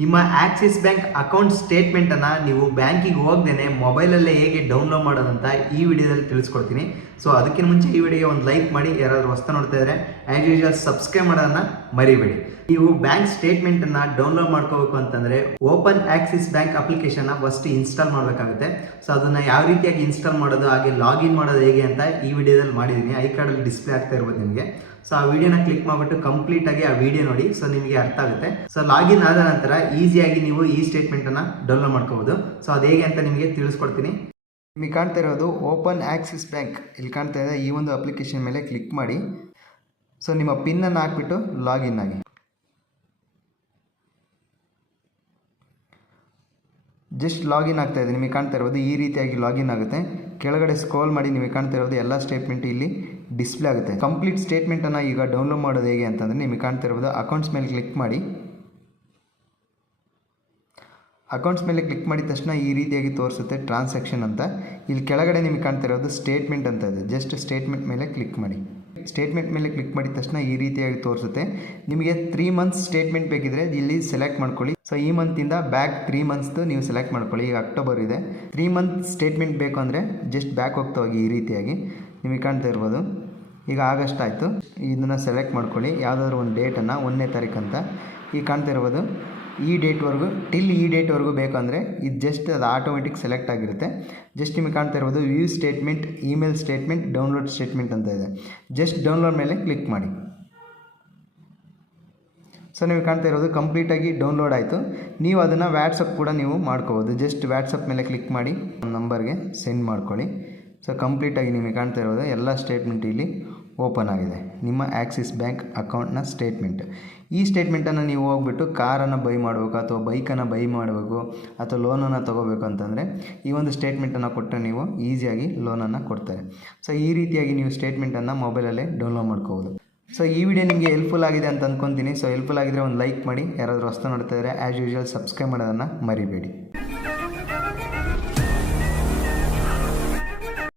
ನಿಮ್ಮ Axis bank account ಸ್ಟೇಟ್ಮೆಂಟನ್ನು ನೀವು ಬ್ಯಾಂಕಿಗೆ ಹೋಗ್ದೇನೆ ಮೊಬೈಲಲ್ಲೇ ಹೇಗೆ ಡೌನ್ಲೋಡ್ ಮಾಡೋದಂತ ಈ ವಿಡಿಯೋದಲ್ಲಿ ತಿಳಿಸ್ಕೊಡ್ತೀನಿ. ಸೊ ಅದಕ್ಕಿಂತ ಮುಂಚೆ ಈ ವಿಡಿಯೋಗೆ ಒಂದು ಲೈಕ್ ಮಾಡಿ, ಯಾರಾದರೂ ಹೊಸ್ತಾ ನೋಡ್ತಾ ಇದ್ದರೆ ಆ್ಯಸ್ ಯೂಶುವಲ್ ಸಬ್ಸ್ಕ್ರೈಬ್ ಮಾಡೋದನ್ನು ಮರಿಬೇಡಿ. ನೀವು ಬ್ಯಾಂಕ್ ಸ್ಟೇಟ್ಮೆಂಟನ್ನು ಡೌನ್ಲೋಡ್ ಮಾಡ್ಕೋಬೇಕು ಅಂತಂದರೆ ಓಪನ್ ಆಕ್ಸಿಸ್ ಬ್ಯಾಂಕ್ ಅಪ್ಲಿಕೇಶನ್ನ ಫಸ್ಟ್ ಇನ್ಸ್ಟಾಲ್ ಮಾಡಬೇಕಾಗುತ್ತೆ. ಸೊ ಅದನ್ನು ಯಾವ ರೀತಿಯಾಗಿ ಇನ್ಸ್ಟಾಲ್ ಮಾಡೋದು, ಹಾಗೆ ಲಾಗಿನ್ ಮಾಡೋದು ಹೇಗೆ ಅಂತ ಈ ವಿಡಿಯೋದಲ್ಲಿ ಮಾಡಿದ್ದೀನಿ. ಐ ಕಾರ್ಡಲ್ಲಿ ಡಿಸ್ಪ್ಲೇ ಆಗ್ತಾ ಇರ್ಬೋದು ನಿಮಗೆ. ಸೊ ಆ ವಿಡಿಯೋನ ಕ್ಲಿಕ್ ಮಾಡಿಬಿಟ್ಟು ಕಂಪ್ಲೀಟಾಗಿ ಆ ವಿಡಿಯೋ ನೋಡಿ, ಸೊ ನಿಮಗೆ ಅರ್ಥ ಆಗುತ್ತೆ. ಸೊ ಲಾಗಿನ್ ಆದ ನಂತರ ಈಸಿಯಾಗಿ ನೀವು ಈ ಸ್ಟೇಟ್ಮೆಂಟನ್ನು ಡೌನ್ಲೋಡ್ ಮಾಡ್ಕೋಬೋದು. ಸೊ ಅದು ಹೇಗೆ ಅಂತ ನಿಮಗೆ ತಿಳಿಸ್ಕೊಡ್ತೀನಿ. ನಿಮಗೆ ಕಾಣ್ತಾ ಇರೋದು ಓಪನ್ ಆಕ್ಸಿಸ್ ಬ್ಯಾಂಕ್, ಇಲ್ಲಿ ಕಾಣ್ತಾ ಇದೆ. ಈ ಒಂದು ಅಪ್ಲಿಕೇಶನ್ ಮೇಲೆ ಕ್ಲಿಕ್ ಮಾಡಿ, ಸೊ ನಿಮ್ಮ ಪಿನ್ನನ್ನು ಹಾಕ್ಬಿಟ್ಟು ಲಾಗಿನ್ ಆಗಿ. ಜಸ್ಟ್ ಲಾಗಿನ್ ಆಗ್ತಾ ಇದೆ. ನಿಮಗೆ ಕಾಣ್ತಾ ಇರೋದು ಈ ರೀತಿಯಾಗಿ ಲಾಗಿನ್ ಆಗುತ್ತೆ. ಕೆಳಗಡೆ ಸ್ಕ್ರೋಲ್ ಮಾಡಿ ನಿಮಗೆ ಕಾಣ್ತಾ ಇರೋದು ಎಲ್ಲ ಸ್ಟೇಟ್ಮೆಂಟ್ ಇಲ್ಲಿ ಡಿಸ್ಪ್ಲೇ ಆಗುತ್ತೆ. ಕಂಪ್ಲೀಟ್ ಸ್ಟೇಟ್ಮೆಂಟನ್ನು ಈಗ ಡೌನ್ಲೋಡ್ ಮಾಡೋದು ಹೇಗೆ ಅಂತಂದರೆ ನಿಮಗೆ ಕಾಣ್ತಾ ಇರೋದು ಅಕೌಂಟ್ಸ್ ಮೇಲೆ ಕ್ಲಿಕ್ ಮಾಡಿ. ಅಕೌಂಟ್ಸ್ ಮೇಲೆ ಕ್ಲಿಕ್ ಮಾಡಿದ ತಕ್ಷಣ ಈ ರೀತಿಯಾಗಿ ತೋರಿಸುತ್ತೆ ಟ್ರಾನ್ಸಾಕ್ಷನ್ ಅಂತ. ಇಲ್ಲಿ ಕೆಳಗಡೆ ನಿಮಗೆ ಕಾಣ್ತಾ ಇರೋದು ಸ್ಟೇಟ್ಮೆಂಟ್ ಅಂತ ಇದೆ. ಜಸ್ಟ್ ಸ್ಟೇಟ್ಮೆಂಟ್ ಮೇಲೆ ಕ್ಲಿಕ್ ಮಾಡಿ. ಸ್ಟೇಟ್ಮೆಂಟ್ ಮೇಲೆ ಕ್ಲಿಕ್ ಮಾಡಿದ ತಕ್ಷಣ ಈ ರೀತಿಯಾಗಿ ತೋರಿಸುತ್ತೆ. ನಿಮಗೆ 3 ಮಂತ್ಸ್ ಸ್ಟೇಟ್ಮೆಂಟ್ ಬೇಕಿದ್ರೆ ಇಲ್ಲಿ ಸೆಲೆಕ್ಟ್ ಮಾಡ್ಕೊಳ್ಳಿ. ಸೊ ಈ ಮಂತಿಂದ ಬ್ಯಾಕ್ 3 ಮಂತ್ಸ್ದು ನೀವು ಸೆಲೆಕ್ಟ್ ಮಾಡ್ಕೊಳ್ಳಿ. ಈಗ ಅಕ್ಟೋಬರ್ ಇದೆ, 3 ಮಂತ್ ಸ್ಟೇಟ್ಮೆಂಟ್ ಬೇಕು ಅಂದರೆ ಜಸ್ಟ್ ಬ್ಯಾಕ್ ಹೋಗ್ತಾ ಹೋಗಿ. ಈ ರೀತಿಯಾಗಿ ನಿಮಗೆ ಕಾಣ್ತಾ ಇರ್ಬೋದು. ಈಗ ಆಗಸ್ಟ್ ಆಯಿತು, ಇದನ್ನು ಸೆಲೆಕ್ಟ್ ಮಾಡ್ಕೊಳ್ಳಿ. ಯಾವುದಾದ್ರೂ ಒಂದು ಡೇಟನ್ನು 1ನೇ ತಾರೀಕು ಅಂತ ಈಗ ಕಾಣ್ತಾ ಇರ್ಬೋದು. ಈ ಡೇಟ್ವರೆಗೂ ಈ ಡೇಟ್ವರೆಗೂ ಬೇಕಂದರೆ ಇದು ಜಸ್ಟ್ ಅದು ಆಟೋಮೆಟಿಕ್ ಸೆಲೆಕ್ಟ್ ಆಗಿರುತ್ತೆ. ಜಸ್ಟ್ ನಿಮಗೆ ಕಾಣ್ತಾ ಇರ್ಬೋದು view statement, email statement, download statement ಅಂತ ಇದೆ. ಜಸ್ಟ್ ಡೌನ್ಲೋಡ್ ಮೇಲೆ ಕ್ಲಿಕ್ ಮಾಡಿ. ಸೊ ನೀವು ಕಾಣ್ತಾ ಇರೋದು ಕಂಪ್ಲೀಟಾಗಿ ಡೌನ್ಲೋಡ್ ಆಯಿತು. ನೀವು ಅದನ್ನು ವ್ಯಾಟ್ಸಪ್ ಕೂಡ ನೀವು ಮಾಡ್ಕೋಬೋದು. ಜಸ್ಟ್ ವ್ಯಾಟ್ಸಪ್ ಮೇಲೆ ಕ್ಲಿಕ್ ಮಾಡಿ ನಂಬರ್ಗೆ ಸೆಂಡ್ ಮಾಡ್ಕೊಳ್ಳಿ. ಸೊ ಕಂಪ್ಲೀಟಾಗಿ ನಿಮಗೆ ಕಾಣ್ತಾ ಇರೋದು ಎಲ್ಲ ಸ್ಟೇಟ್ಮೆಂಟ್ ಇಲ್ಲಿ ಓಪನ್ ಆಗಿದೆ. ನಿಮ್ಮ ಆಕ್ಸಿಸ್ ಬ್ಯಾಂಕ್ ಅಕೌಂಟ್ನ ಸ್ಟೇಟ್ಮೆಂಟ್. ಈ ಸ್ಟೇಟ್ಮೆಂಟನ್ನು ನೀವು ಹೋಗ್ಬಿಟ್ಟು ಕಾರನ್ನು ಬೈ ಮಾಡಬೇಕು, ಅಥವಾ ಬೈಕನ್ನು ಬೈ ಮಾಡಬೇಕು, ಅಥವಾ ಲೋನನ್ನು ತೊಗೋಬೇಕು ಅಂತಂದರೆ ಈ ಒಂದು ಸ್ಟೇಟ್ಮೆಂಟನ್ನು ಕೊಟ್ಟರೆ ನೀವು ಈಸಿಯಾಗಿ ಲೋನನ್ನು ಕೊಡ್ತಾರೆ. ಸೊ ಈ ರೀತಿಯಾಗಿ ನೀವು ಸ್ಟೇಟ್ಮೆಂಟನ್ನು ಮೊಬೈಲಲ್ಲೇ ಡೌನ್ಲೋಡ್ ಮಾಡ್ಕೋಬೋದು. ಸೊ ಈ ವಿಡಿಯೋ ನಿಮಗೆ ಹೆಲ್ಪ್ಫುಲ್ ಆಗಿದೆ ಅಂತ ಅಂದ್ಕೊತೀನಿ. ಸೊ ಹೆಲ್ಪ್ಫುಲ್ ಆಗಿದ್ರೆ ಒಂದು ಲೈಕ್ ಮಾಡಿ, ಯಾರಾದರೂ ಹೊಸ್ತಾ ನೋಡ್ತಾ ಇದ್ದರೆ ಆ್ಯಸ್ ಯೂಶುವಲ್ ಸಬ್ಸ್ಕ್ರೈಬ್ ಮಾಡೋದನ್ನು ಮರಿಬೇಡಿ.